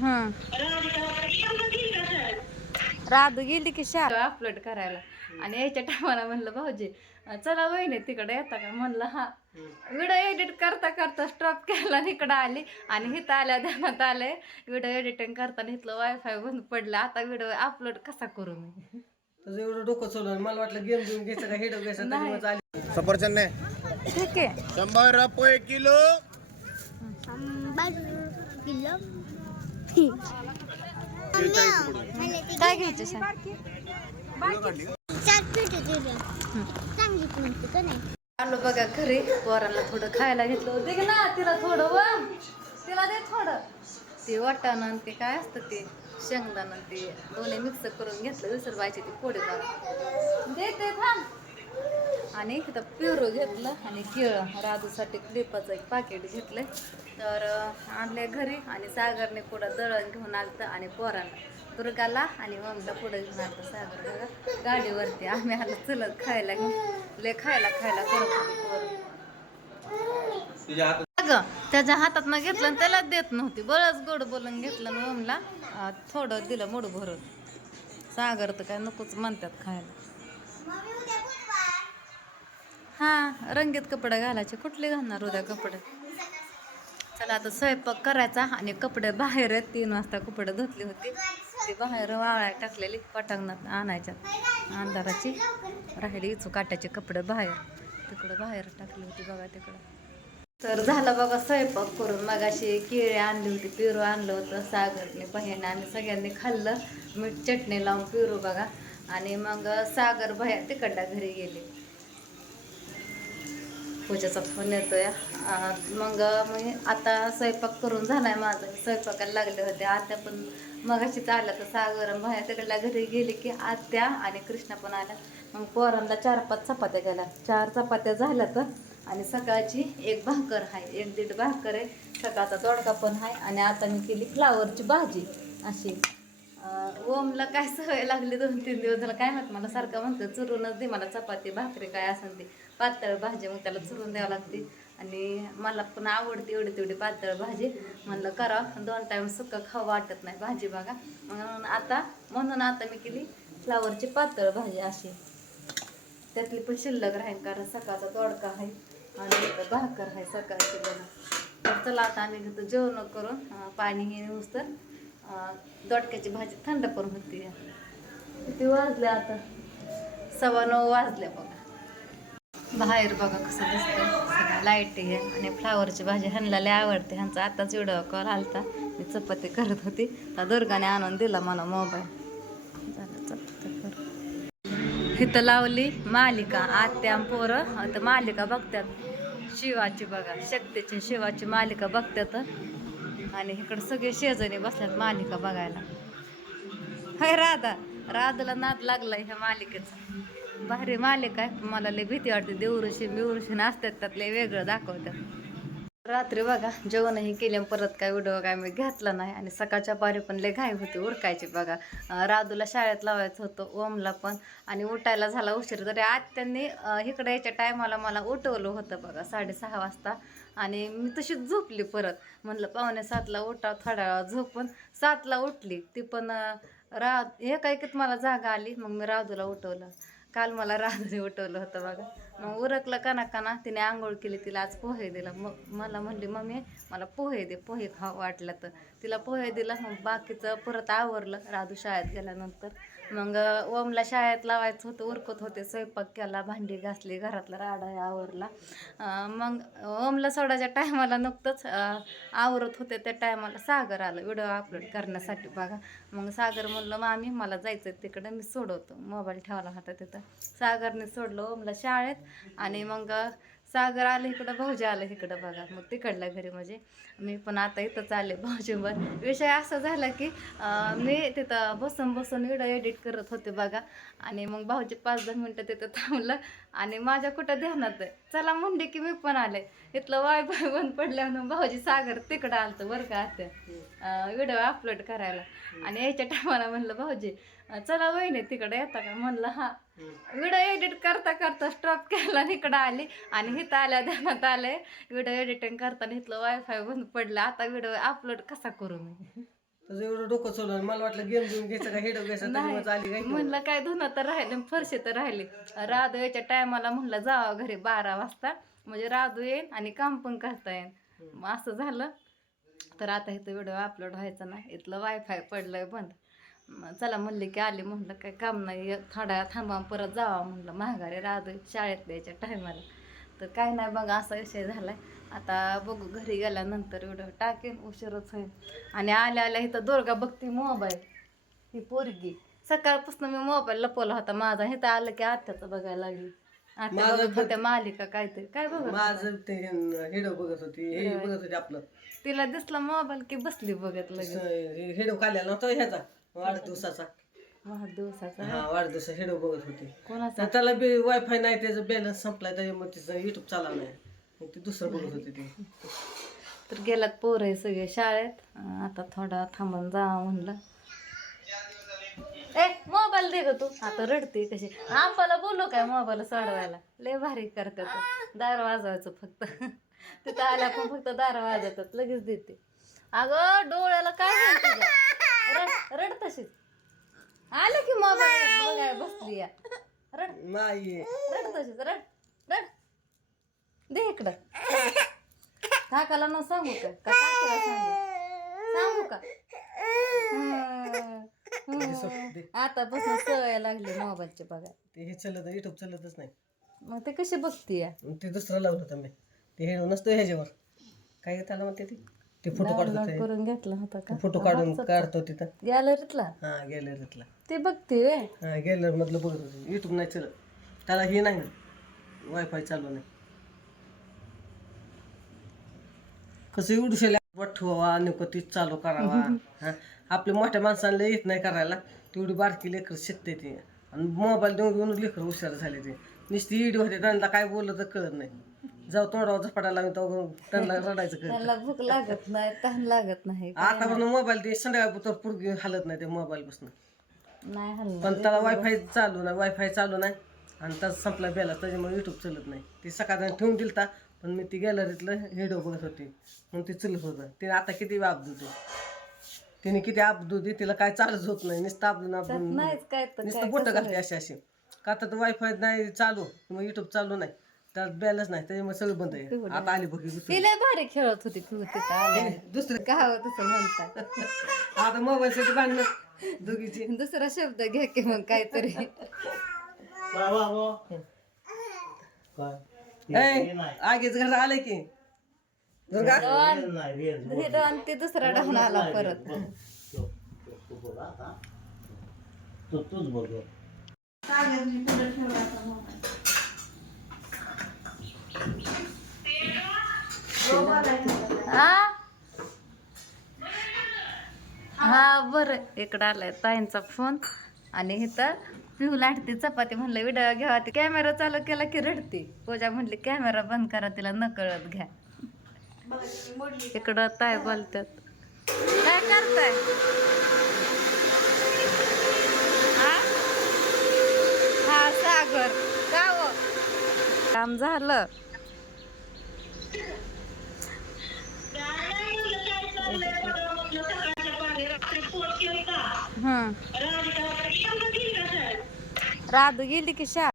हं. राधू गेली की शाळा. अपलोड करायला. आणि याच्या टायमाला म्हणलं भाऊजी चला वहिनी तिकडे येता का? म्हणलं हा. व्हिडिओ एडिट करता करता स्टॉप केला आणि इकडं आली. आणि इथं आल्या ध्यानात आलंय व्हिडिओ एडिटिंग करताना इथलं वायफाय बंद पडलं. आता व्हिडिओ अपलोड कसा करू मी? तुझं एवढं डोकं चालू मला वाटलं गेम घेऊन घ्यायचं का हेड घ्यायचं सफरचंद ठीक आहे. शंभर रुपये किलो. काय घ्यायचं आलो बघा घरी पोराला थोडं खायला घेतलं दे ना तिला थोडं व. तिला दे थोडं. ते वाटाणं आणि ते काय असतं ते? शेंगदाणं ते दोन्ही मिक्स करून घेतलं विसर बायची ती बघा. दे ते थांब. आणि इथं पिवरो घेतलं आणि केळं. राजूसाठी क्लिपाचं एक पाकिट घेतलंय. तर आणले घरी आणि सागरने पुढं दळण घेऊन आलतं आणि पोरांना. दुर्गाला आणि ममला पुढे घेऊन आलतं सागर. बघा गाडीवरती आम्ही आलो चलत खायला घेऊन. लय खायला खायला करत. अगं त्याच्या हातात न घेतलं आणि त्याला देत नव्हती. बरंच गोड बोलून घेतलं आणि ममला अं, थोडं दिलं मोड भरून. सागर तर काय नकोच म्हणतात खायला. हा रंगीत कपडे घालायचे. कुठले घालणार उद्या कपडे? चला आता स्वयंपाक करायचा आणि कपडे बाहेर तीन वाजता कपडे धुतली होती. ती बाहेर वाळ्या टाकलेली पटांगणात आणायच्यात अंधाराची राहिली इचू काट्याचे कपडे बाहेर. तिकडं बाहेर टाकली होती बघा तिकडं. तर झालं बघा स्वयंपाक करून मग अशी केळी आणली होती पिरू आणलं होतं सागरने बहिणी आम्ही सगळ्यांनी खाल्लं. मीठ चटणी लावून पिरू बघा. आणि मग सागर बाहेर तिकडल्या घरी गेले. पूजाचा फोन येतो आहे मग मी आता स्वयंपाक करून झाला आहे माझा. स्वयंपाकाला लागले होते. आत्या पण मगाशीच आल्या तर सागर भाया तिकडल्या घरी गेले की आत्या आणि कृष्णा पण आल्या. मग पोरांना चार पाच चपात्या गेल्या चार चपात्या झाल्या तर आणि सकाळची एक भाकर आहे एक दीड भाकर आहे. सकाळचा तोडका पण आहे आणि आता मी केली फ्लावरची भाजी अशी. ओमला काय सवय लागली दोन तीन दिवस? झाला काय म्हणत मला सारखं म्हणतं चुरूनच दे मला चपाती भाकरी काय असेल ते. पातळ भाजी मग त्याला चुरून द्यावं लागते. आणि मला पण आवडते एवढी तेवढी पातळ भाजी. म्हणलं करा. दोन टाईम सुक्क खाऊ वाटत नाही भाजी बघा. म्हणून आता म्हणून आता मी केली फ्लावरची पातळ भाजी अशी. त्यातली पण शिल्लक राहील कारण सकाळचा तोडका आहे आणि भाकर आहे सकाळची बघा. तर चला आता आम्ही घेतो जेवण करून पाणी हे नुसतं दोडक्याची भाजी थंड पण होती. किती वाजले आता? सव्वा नऊ वाजले बघा. बाहेर बघा कसं दिसतं लाइट आहे आणि फ्लावरची भाजी ह्यांना लय आवडते. ह्यांचा आताच व्हिडिओ कॉल आलता. मी चपाती करत होती. तर दुर्गाने आणून दिला मला मोबाईल झालं चपाती कर. इथं लावली मालिका आत्या पोरं. आता मालिका बघतात शिवाची बघा शक्तीची शिवाची मालिका बघतात आणि इकडं सगळे शेजारी बसल्यात मालिका बघायला. हाय राधा राधाला नाद लागलाय ह्या मालिकेचा. भारी मालिका आहे. मला लय भीती वाटते. देवऋषी बिवऋषी असतात त्यात लय वेगळं दाखवतात रात्री बघा जेवणही केलं परत काय व्हिडिओ काय मी घेतला नाही. आणि सकाळच्या पारी पण लय घाई होती उरकायची बघा. राधूला शाळेत लावायचं होतं ओमला पण. आणि उठायला झाला उशीर तरी आज त्यांनी इकडे यायच्या टायमाला मला उठवलं होतं बघा साडेसहा वाजता. आणि मी तशीच झोपली परत. म्हणलं पावणे सातला उठा थोड्या वेळा झोपून सातला उठली. ती पण रा हे काय की मला जागा आली मग मी राधूला उठवलं. काल मला राधूने उठवलं होतं बघा. मग उरकलं काना काना तिने आंघोळ केली तिला आज पोहे दिला. मग मला म्हणली मम्मी मला पोहे दे पोहे खा वाटलं तर. तिला पोहे दिला मग बाकीचं परत आवरलं. राधू शाळेत गेल्यानंतर मग ओमला शाळेत लावायचं होतं उरकत होते स्वयंपाक केला भांडी घासली घरातला राडा आवरला. मग ओमला सोडायच्या टायमाला नुकतंच आवरत होते त्या टायमाला सागर आलं व्हिडिओ अपलोड करण्यासाठी बघा. मग सागर म्हणलं मामी मला जायचं तिकडं मी सोडवतो. मोबाईल ठेवला होता तिथं. सागरने सोडलं ओमला शाळेत आणि मग सागर आलं इकडं भाऊजी आलं इकडं बघा. मग तिकडल्या घरी म्हणजे मी पण आता इथंच आले भाऊजीवर. विषय असा झाला की मी तिथं बसून बसून व्हिडिओ एडिट करत होते बघा. आणि मग भाऊजी पाच दहा मिनटं तिथं थांबलं. आणि माझ्या कुठं ध्यानात आहे? चला म्हणले की मी पण आले. इथलं वायफाय बंद पडल्यानं भाऊजी सागर तिकडं आलतं बरं का आता. व्हिडिओ अपलोड करायला. आणि याच्या टायमाला म्हणलं भाऊजी चला चला वहिनी तिकडं येता का? म्हणलं हा. व्हिडिओ एडिट करता करता स्टॉप केला आणि इकडं आली. आणि इथं आल्या ध्यानात आलंय व्हिडिओ एडिटिंग करताना इथलं वायफाय बंद पडलं. आता व्हिडिओ अपलोड कसा करू मी? तुझं एवढं डोकं सोडलं मला वाटलं गेम घेऊन घ्यायचं का हेडो घ्यायचं त्याच्यामुळे आली काय म्हणलं काय धुणं तर राहिले फरशी तर राहिले. राधू याच्या टायमाला म्हणलं जावा घरी बारा वाजता. म्हणजे राधू येईन आणि काम पण करता येईन. मग असं झालं. तर आता इथं व्हिडिओ अपलोड व्हायचा नाही. इथलं वायफाय पडलंय बंद. मग चला म्हणले की आले म्हणलं काय काम नाही थोड्या थांबा परत जावा म्हणलं. महागारी राधू शाळेत यायच्या टायमाला. तर काय नाही बघा असा विषय झालाय. आता बघू घरी गेल्यानंतर व्हिडिओ टाकेन उशीरच होईल. आणि आल्या आल्या इथं दुर्गा बघते मोबाईल. ही पोरगी. सकाळपासून मी मोबाईल लपवला होता माझा. हे तर आलं की आत्याचं बघायला लागली. आत्या माझं बघत होत्या मालिका काहीतरी. काय बघत? माझं ते हेडो बघत होती. हे बघत होती आपलं. तिला दिसला मोबाईल की बसली बघत लगेच. हेडो काढलेला नव्हता ह्याचा. वाढदिवसाचा. वाढदिवसाचा? हा वाढदिवसा हेडो बघत होती. कोणाचा? तर त्याला बी वायफाय नाही त्याचं बॅलन्स संपलाय त्याच्यामुळे तिचं युट्यूब चालला नाही मग ती दुसरं बघत होती ती. तर गेलात पोर आहे सगळे शाळेत. अं, आता थोडा थांबून जा म्हणलं. ए मोबाईल दे ग तू. आता रडते कशी. आंबाला बोलू काय मोबाईल सोडवायला? लय भारी करतात दार वाजवायचं फक्त. तिथं आल्या पण फक्त दार वाजवतात. लगेच देते. अगं डोळ्याला काय झालं तुझ्या? रड रड तशीच. आलं की मोबाईल बघाय बसली या. रड. नाही रड तशीच रड. रड. दे इकडं. काकाला न सांगू का? का काकीला सांगू? सांगू का. हम्म. आतापासून सवय लागली मोबाईलची बघा. ते हे चलत युट्यूब चलतच नाही. मग ते कशी बघतीय मग ते दुसरं लावलं होतं मी. ते हेडो नसतो ह्याच्यावर. काय त्याला म्हणते ते? ते फोटो काढत डाउनलोड करून घेतला होता का? फोटो काढून काढतो तिथं. गॅलरीतला? हा गॅलरीतला. ते बघते हा गॅलरी मधलं बघत होते. युट्यूब नाही चलत. त्याला हे नाही वायफाय चालू नाही. कसं एवढं शेल्या ठेवावा नेमकं तीच चालू करावा. हा आपल्या मोठ्या माणसांना येत नाही करायला. तेवढी बारकी लेकर शिकते ती. आणि मोबाईल देऊन घेऊन लेकर हुशार झाले ते. नुसती इडी होते त्यांना काय बोललं तर कळत नाही. जाऊ तोंडावर झपाटा लावून तो त्यांना रडायचं कळत त्याला भूक लागत नाही तहान लागत नाही. आता पण मोबाईल ते संध्याकाळ पुरगी हालत नाही ते मोबाईल पासून. नाही हल्ला पण त्याला वायफाय चालू नाही वायफाय चालू नाही. आणि त्याचा संपला बेला त्याच्यामुळे युट्यूब चलत नाही. ती सकाळी ठेवून दिलता पण मी ती गॅलरीतलं व्हिडिओ बघत होती. मग ते चलत होतं. तिने आता किती ते तिने किती आपदू दे तिला काय चालूच होत नाही. नुसतं आपदून नाहीच काय तर नुसतं बोटं घालते अशी अशी. का तर वायफाय नाही चालू मग युट्यूब चालू नाही. त्यात बॅलन्स नाही त्याच्यामुळे सगळं बंद आहे. आता आली बघी दुसरी. ती लय भारी खेळत होती तू तिथं आल्या दुसरं. गाव तसं म्हणतात. आता मोबाईलसाठी भांडणं दोघीची. दुसरा शब्द घे की मग काहीतरी. ए, आगीच घर आलंय की. दुर्गा? हे दोन ते दुसरा डाऊन आला परत. हा? हा बरं. इकडं आलाय ताईंचा फोन. आणि इथं पिहू लाटते चपाती म्हणलं विडा घ्यावा. ती कॅमेरा चालू केला की रडते. पूजा म्हणली कॅमेरा बंद करा तिला न कळत घ्या. इकडं ताय बोलतात. काय करताय? हा? सागर. का हो? काम झालं. हम्म राधू गेली की शा